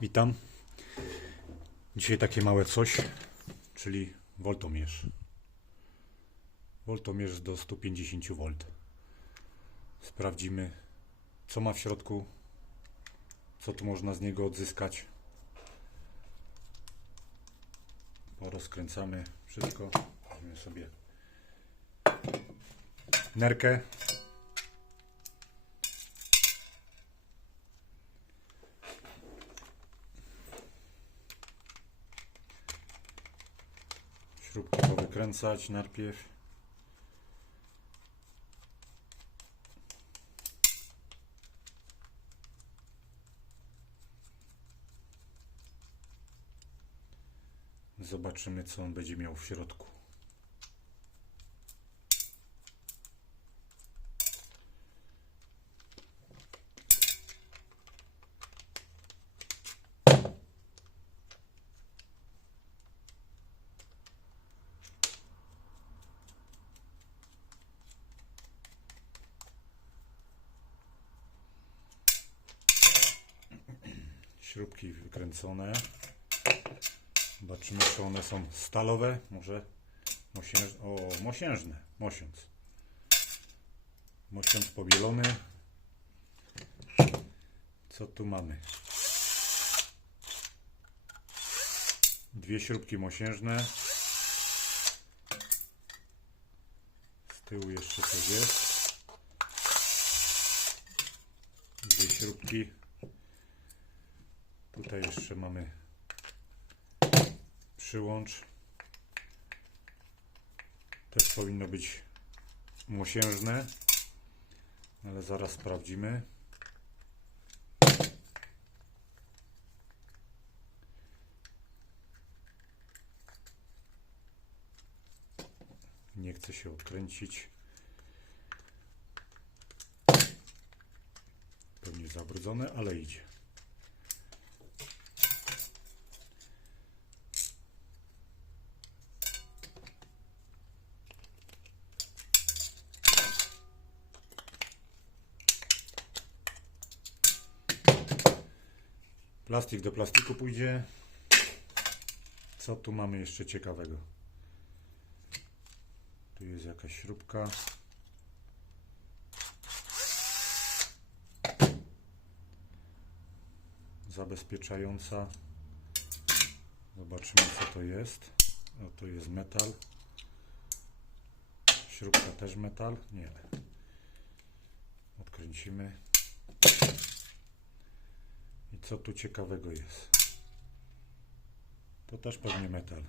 Witam. Dzisiaj takie małe coś, czyli woltomierz. Woltomierz do 150 V. Sprawdzimy, co ma w środku, co tu można z niego odzyskać. Porozkręcamy wszystko. Weźmiemy sobie nerkę. Śrubki powykręcać najpierw. Zobaczymy, co on będzie miał w środku. Śrubki wykręcone. Zobaczymy, czy one są stalowe, może mosiężne. O, mosiężne, mosiąc. Mosiąc pobielony. Co tu mamy? Dwie śrubki mosiężne. Z tyłu jeszcze coś jest. Dwie śrubki. Tutaj jeszcze mamy przyłącz. Też powinno być mosiężne, ale zaraz sprawdzimy. Nie chce się odkręcić. Pewnie zabrudzone, ale idzie. Plastik do plastiku pójdzie. Co tu mamy jeszcze ciekawego? Tu jest jakaś śrubka. Zabezpieczająca. Zobaczymy co to jest. O, to jest metal. Śrubka też metal? Nie. Odkręcimy. Co tu ciekawego jest? To też pewnie metal.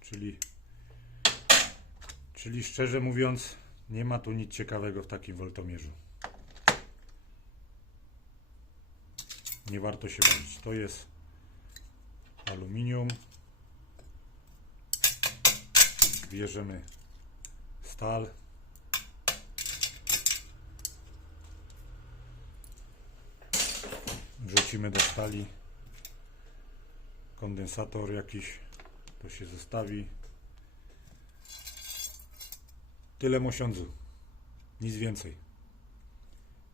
Czyli, czyli szczerze mówiąc, nie ma tu nic ciekawego w takim woltomierzu. Nie warto się bawić. To jest aluminium. Bierzemy stal. Wrzucimy do stali. Kondensator jakiś to się zostawi. Tyle mosiądzu. Nic więcej.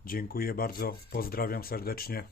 Dziękuję bardzo. Pozdrawiam serdecznie